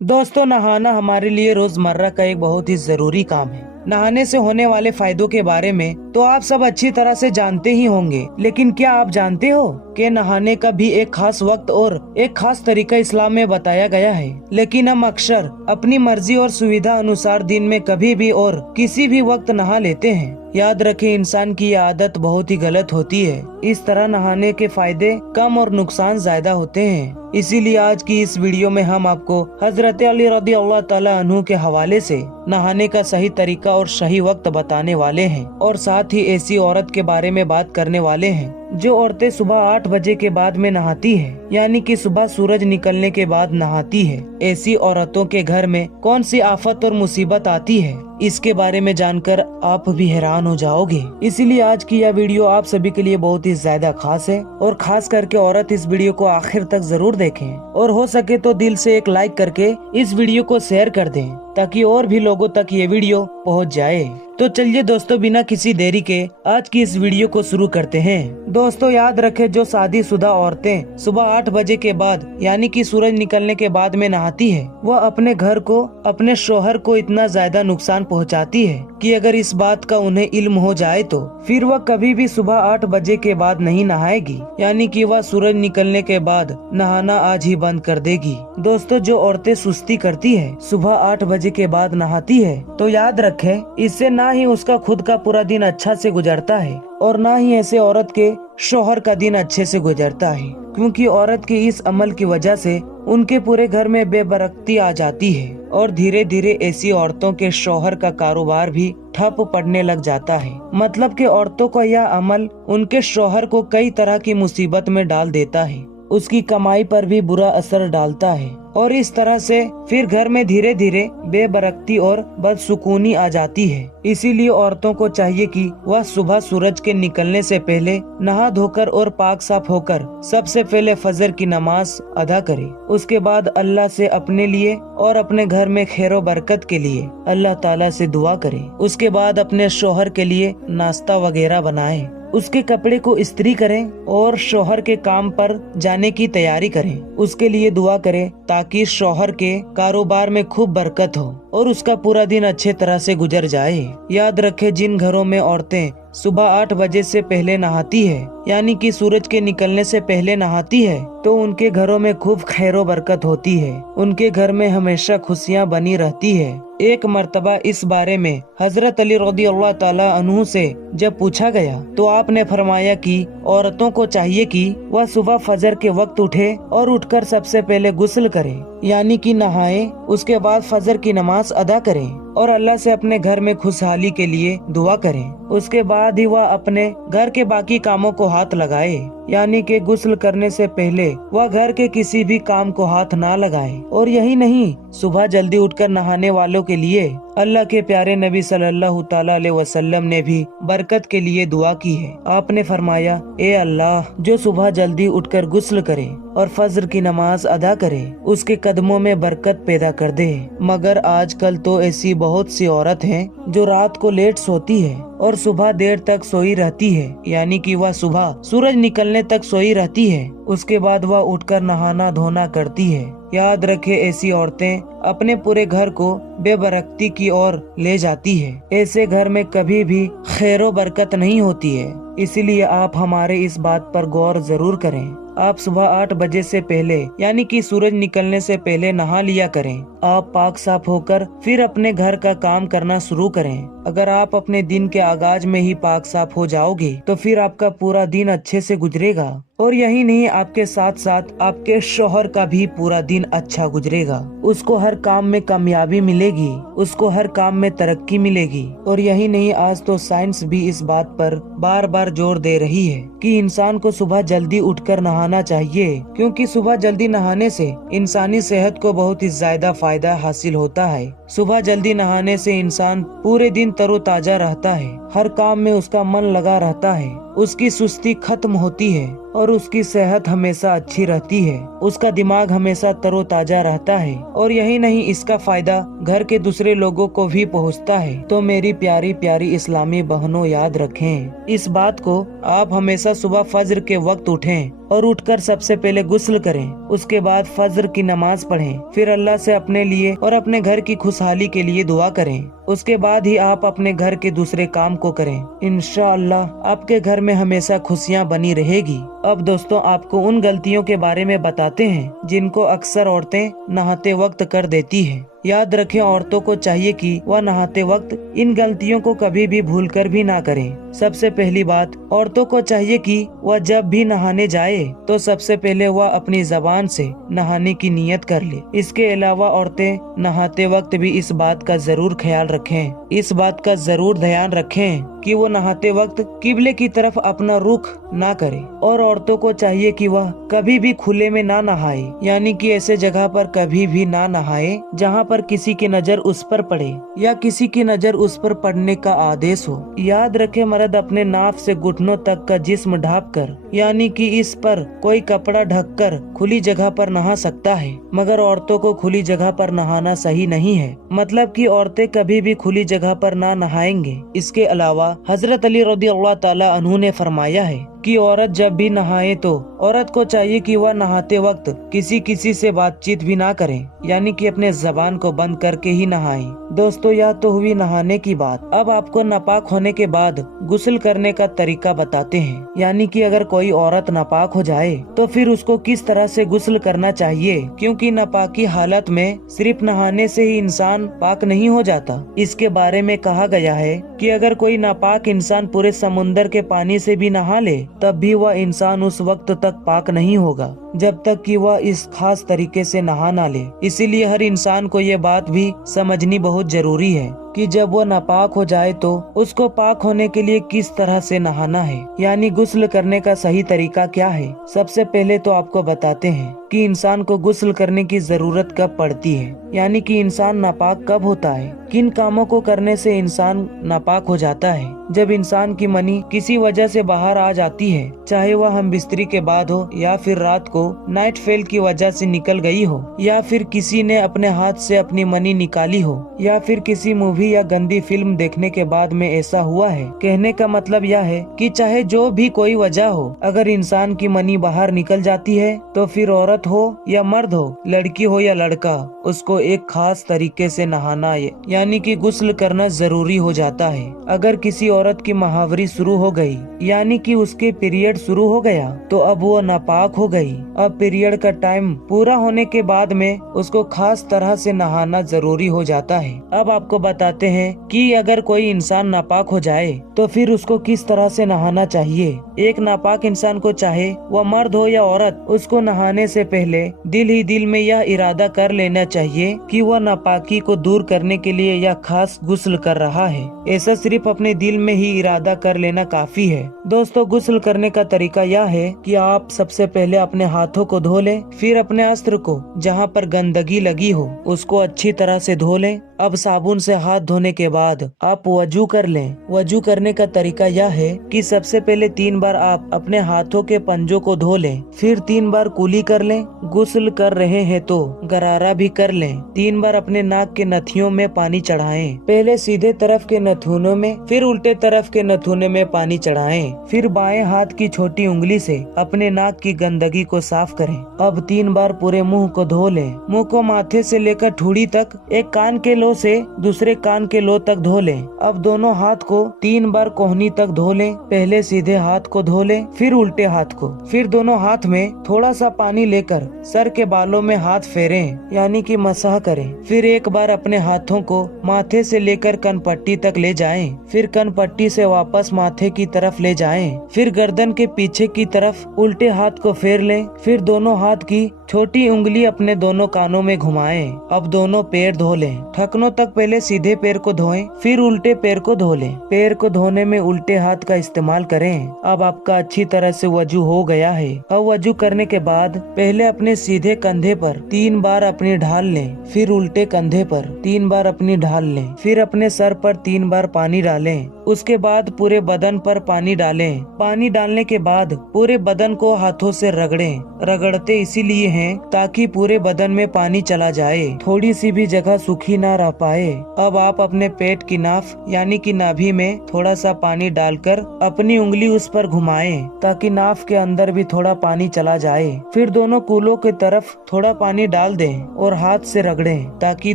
दोस्तों, नहाना हमारे लिए रोजमर्रा का एक बहुत ही जरूरी काम है। नहाने से होने वाले फायदों के बारे में तो आप सब अच्छी तरह से जानते ही होंगे, लेकिन क्या आप जानते हो कि नहाने का भी एक खास वक्त और एक खास तरीका इस्लाम में बताया गया है। लेकिन हम अक्सर अपनी मर्जी और सुविधा अनुसार दिन में कभी भी और किसी भी वक्त नहा लेते हैं। याद रखें, इंसान की यह आदत बहुत ही गलत होती है। इस तरह नहाने के फायदे कम और नुकसान ज्यादा होते हैं। इसीलिए आज की इस वीडियो में हम आपको हजरत अली रज़ी अल्लाह ताला अन्हु के हवाले से नहाने का सही तरीका और सही वक्त बताने वाले हैं, और साथ ही ऐसी औरत के बारे में बात करने वाले हैं जो औरतें सुबह 8 बजे के बाद में नहाती है, यानी कि सुबह सूरज निकलने के बाद नहाती है। ऐसी औरतों के घर में कौन सी आफत और मुसीबत आती है, इसके बारे में जानकर आप भी हैरान हो जाओगे। इसीलिए आज की यह वीडियो आप सभी के लिए बहुत ही ज्यादा खास है, और खास करके औरत इस वीडियो को आखिर तक जरूर देखें, और हो सके तो दिल से एक लाइक करके इस वीडियो को शेयर कर दें, ताकि और भी लोगों तक ये वीडियो पहुंच जाए। तो चलिए दोस्तों, बिना किसी देरी के आज की इस वीडियो को शुरू करते हैं। दोस्तों, याद रखें, जो शादीशुदा औरतें सुबह 8 बजे के बाद यानी कि सूरज निकलने के बाद में नहाती है, वह अपने घर को, अपने शोहर को इतना ज्यादा नुकसान पहुंचाती है कि अगर इस बात का उन्हें इल्म हो जाए तो फिर वह कभी भी सुबह 8 बजे के बाद नहीं नहाएगी, यानी कि वह सूरज निकलने के बाद नहाना आज ही बंद कर देगी। दोस्तों, जो औरतें सुस्ती करती है, सुबह 8 बजे के बाद नहाती है, तो याद रखें, इससे ना ही उसका खुद का पूरा दिन अच्छा से गुजरता है और ना ही ऐसे औरत के शौहर का दिन अच्छे से गुजरता है, क्योंकि औरत के इस अमल की वजह से उनके पूरे घर में बेबरकती आ जाती है, और धीरे धीरे ऐसी औरतों के शौहर का कारोबार भी ठप पड़ने लग जाता है। मतलब कि औरतों का यह अमल उनके शौहर को कई तरह की मुसीबत में डाल देता है, उसकी कमाई पर भी बुरा असर डालता है, और इस तरह से फिर घर में धीरे धीरे बेबरकती और बदसुकूनी आ जाती है। इसीलिए औरतों को चाहिए कि वह सुबह सूरज के निकलने से पहले नहा धोकर और पाक साफ होकर सबसे पहले फजर की नमाज अदा करे। उसके बाद अल्लाह से अपने लिए और अपने घर में खैरो बरकत के लिए अल्लाह ताला से दुआ करे। उसके बाद अपने शौहर के लिए नाश्ता वगैरह बनाए, उसके कपड़े को इस्त्री करें और शौहर के काम पर जाने की तैयारी करें। उसके लिए दुआ करें ताकि शौहर के कारोबार में खूब बरकत हो और उसका पूरा दिन अच्छे तरह से गुजर जाए। याद रखें, जिन घरों में औरतें सुबह 8 बजे से पहले नहाती है, यानी कि सूरज के निकलने से पहले नहाती है, तो उनके घरों में खूब खैरो बरकत होती है, उनके घर में हमेशा खुशियाँ बनी रहती है। एक मर्तबा इस बारे में हजरत अली रज़ी अल्लाह ताला अन्हु से जब पूछा गया, तो आपने फरमाया कि औरतों को चाहिए कि वह सुबह फजर के वक्त उठे और उठकर सबसे पहले गुस्ल करें, यानी कि नहाएं, उसके बाद फजर की नमाज अदा करें और अल्लाह से अपने घर में खुशहाली के लिए दुआ करें। उसके बाद ही वह अपने घर के बाकी कामों को हाथ लगाए, यानी कि गुस्ल करने से पहले वह घर के किसी भी काम को हाथ ना लगाए। और यही नहीं, सुबह जल्दी उठकर नहाने वालों के लिए अल्लाह के प्यारे नबी सल्लल्लाहु ताला अलैहि वसल्लम ने भी बरकत के लिए दुआ की है। आपने फरमाया, ए अल्लाह, जो सुबह जल्दी उठकर गुस्ल करे और फजर की नमाज अदा करे, उसके कदमों में बरकत पैदा कर दे। मगर आजकल तो ऐसी बहुत सी औरत हैं जो रात को लेट सोती है और सुबह देर तक सोई रहती है, यानी कि वह सुबह सूरज निकलने तक सोई रहती है, उसके बाद वह उठकर नहाना धोना करती है। याद रखे, ऐसी औरतें अपने पूरे घर को बेबरकती की ओर ले जाती है। ऐसे घर में कभी भी खैरो बरकत नहीं होती है। इसीलिए आप हमारे इस बात पर गौर जरूर करें। आप सुबह 8 बजे से पहले, यानी कि सूरज निकलने से पहले नहा लिया करें। आप पाक साफ होकर फिर अपने घर का काम करना शुरू करें। अगर आप अपने दिन के आगाज में ही पाक साफ हो जाओगे तो फिर आपका पूरा दिन अच्छे से गुजरेगा, और यही नहीं, आपके साथ साथ आपके शौहर का भी पूरा दिन अच्छा गुजरेगा। उसको हर काम में कामयाबी मिलेगी, उसको हर काम में तरक्की मिलेगी। और यही नहीं, आज तो साइंस भी इस बात पर बार बार जोर दे रही है कि इंसान को सुबह जल्दी उठकर नहाना चाहिए, क्योंकि सुबह जल्दी नहाने से इंसानी सेहत को बहुत ही ज्यादा फायदा हासिल होता है। सुबह जल्दी नहाने से इंसान पूरे दिन तरोताजा रहता है, हर काम में उसका मन लगा रहता है, उसकी सुस्ती खत्म होती है और उसकी सेहत हमेशा अच्छी रहती है, उसका दिमाग हमेशा तरोताजा रहता है। और यही नहीं, इसका फायदा घर के दूसरे लोगों को भी पहुंचता है। तो मेरी प्यारी प्यारी इस्लामी बहनों, याद रखें इस बात को। आप हमेशा सुबह फज्र के वक्त उठें और उठकर सबसे पहले गुस्ल करें, उसके बाद फज्र की नमाज पढ़ें, फिर अल्लाह से अपने लिए और अपने घर की खुशहाली के लिए दुआ करें। उसके बाद ही आप अपने घर के दूसरे काम को करें। इंशाअल्लाह आपके घर में हमेशा खुशियां बनी रहेगी। अब दोस्तों, आपको उन गलतियों के बारे में बताते हैं जिनको अक्सर औरतें नहाते वक्त कर देती हैं। याद रखें, औरतों को चाहिए कि वह नहाते वक्त इन गलतियों को कभी भी भूलकर भी ना करें। सबसे पहली बात, औरतों को चाहिए कि वह जब भी नहाने जाए तो सबसे पहले वह अपनी जबान से नहाने की नियत कर ले। इसके अलावा औरतें नहाते वक्त भी इस बात का जरूर ख्याल रखें, इस बात का जरूर ध्यान रखें कि वो नहाते वक्त किबले की तरफ अपना रुख ना करे। और औरतों को चाहिए कि वह कभी भी खुले में ना नहाए, यानी कि ऐसे जगह पर कभी भी ना नहाए जहाँ पर किसी की नजर उस पर पड़े या किसी की नजर उस पर पड़ने का आदेश हो। याद रखे, मर्द अपने नाफ से घुटनों तक का जिस्म ढाँप कर, यानी कि इस पर कोई कपड़ा ढककर खुली जगह पर नहा सकता है, मगर औरतों को खुली जगह पर नहाना सही नहीं है। मतलब कि औरतें कभी भी खुली जगह पर ना नहाएंगे। इसके अलावा हजरत अली रज़ियल्लाहु ताला अन्हु ने फरमाया है कि औरत जब भी नहाए तो औरत को चाहिए कि वह नहाते वक्त किसी से बातचीत भी ना करें, यानी कि अपने जबान को बंद करके ही नहाएं। दोस्तों, यह तो हुई नहाने की बात। अब आपको नापाक होने के बाद गुस्ल करने का तरीका बताते हैं, यानी कि अगर कोई औरत नापाक हो जाए तो फिर उसको किस तरह से गुस्ल करना चाहिए, क्योंकि नापाकी हालत में सिर्फ नहाने से ही इंसान पाक नहीं हो जाता। इसके बारे में कहा गया है कि अगर कोई नापाक इंसान पूरे समुंदर के पानी से भी नहा ले तब भी वह इंसान उस वक्त तक पाक नहीं होगा जब तक कि वह इस खास तरीके से नहा ना ले। इसीलिए हर इंसान को ये बात भी समझनी बहुत जरूरी है कि जब वो नापाक हो जाए तो उसको पाक होने के लिए किस तरह से नहाना है, यानी गुस्ल करने का सही तरीका क्या है। सबसे पहले तो आपको बताते हैं कि इंसान को गुस्ल करने की जरूरत कब पड़ती है, यानी कि इंसान नापाक कब होता है, किन कामों को करने से इंसान नापाक हो जाता है। जब इंसान की मनी किसी वजह से बाहर आ जाती है, चाहे वह हम बिस्तरी के बाद हो या फिर रात को नाइट फेल की वजह से निकल गई हो, या फिर किसी ने अपने हाथ से अपनी मनी निकाली हो, या फिर किसी मूवी या गंदी फिल्म देखने के बाद में ऐसा हुआ है। कहने का मतलब यह है कि चाहे जो भी कोई वजह हो, अगर इंसान की मनी बाहर निकल जाती है तो फिर औरत हो या मर्द हो, लड़की हो या लड़का, उसको एक खास तरीके से नहाना यानी कि गुस्ल करना जरूरी हो जाता है। अगर किसी औरत की महावरी शुरू हो गई, यानी कि उसके पीरियड शुरू हो गया, तो अब वो नापाक हो गई। अब पीरियड का टाइम पूरा होने के बाद में उसको खास तरह से नहाना जरूरी हो जाता है। अब आपको बताते हैं कि अगर कोई इंसान नापाक हो जाए तो फिर उसको किस तरह से नहाना चाहिए। एक नापाक इंसान को, चाहे वह मर्द हो या औरत, उसको नहाने से पहले दिल ही दिल में यह इरादा कर लेना चाहिए कि वह नापाकी को दूर करने के लिए यह खास गुस्ल कर रहा है। ऐसा सिर्फ अपने दिल में ही इरादा कर लेना काफी है। दोस्तों, गुस्ल करने का तरीका यह है कि आप सबसे पहले अपने हाथों को धो लें, फिर अपने अस्त्र को जहाँ पर गंदगी लगी हो उसको अच्छी तरह से धो लें। अब साबुन से हाथ धोने के बाद आप वजू कर लें। वजू करने का तरीका यह है कि सबसे पहले 3 बार आप अपने हाथों के पंजों को धो लें, फिर 3 बार कुली कर लें। गुस्ल कर रहे हैं तो गरारा भी कर लें। 3 बार अपने नाक के नथियों में पानी चढ़ाएं। पहले सीधे तरफ के नथुनों में, फिर उल्टे तरफ के नथुने में पानी चढ़ाएं। फिर बाएं हाथ की छोटी उंगली से अपने नाक की गंदगी को साफ करें। अब 3 बार पूरे मुंह को धो लें। मुंह को माथे से लेकर ठुड़ी तक, एक कान के लो से दूसरे कान के लो तक धो लें। अब दोनों हाथ को 3 बार कोहनी तक धो लें। पहले सीधे हाथ को धो लें, फिर उल्टे हाथ को, फिर दोनों हाथ में थोड़ा सा पानी लेकर सर के बालों में हाथ फेरें, यानी कि मसाह करें। फिर एक बार अपने हाथों को माथे से लेकर कनपट्टी तक ले जाएं, फिर कनपट्टी से वापस माथे की तरफ ले जाएं, फिर गर्दन के पीछे की तरफ उल्टे हाथ को फेर लें, फिर दोनों हाथ की छोटी उंगली अपने दोनों कानों में घुमाएं। अब दोनों पैर धो लें। ठकनों तक पहले सीधे पैर को धोएं, फिर उल्टे पैर को धो लें। पैर को धोने में उल्टे हाथ का इस्तेमाल करें। अब आपका अच्छी तरह से वजू हो गया है। अब वजू करने के बाद पहले अपने सीधे कंधे पर 3 बार अपनी ढाल लें, फिर उल्टे कंधे पर 3 बार अपनी ढाल लें, फिर अपने सर पर 3 बार पानी डालें। उसके बाद पूरे बदन पर पानी डालें। पानी डालने के बाद पूरे बदन को हाथों से रगड़ें। रगड़ते इसीलिए हैं ताकि पूरे बदन में पानी चला जाए, थोड़ी सी भी जगह सूखी ना रह पाए। अब आप अपने पेट की नाफ यानी कि नाभि में थोड़ा सा पानी डालकर अपनी उंगली उस पर घुमाएं ताकि नाफ के अंदर भी थोड़ा पानी चला जाए। फिर दोनों कूलों की तरफ थोड़ा पानी डाल दें और हाथ से रगड़ें ताकि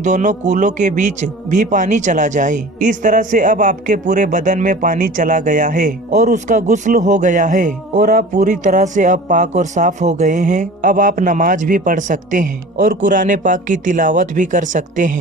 दोनों कूलों के बीच भी पानी चला जाए। इस तरह से अब आपके पूरे बदन में पानी चला गया है और उसका गुस्ल हो गया है और आप पूरी तरह से अब पाक और साफ हो गए हैं। अब आप नमाज भी पढ़ सकते हैं और कुरान पाक की तिलावत भी कर सकते हैं।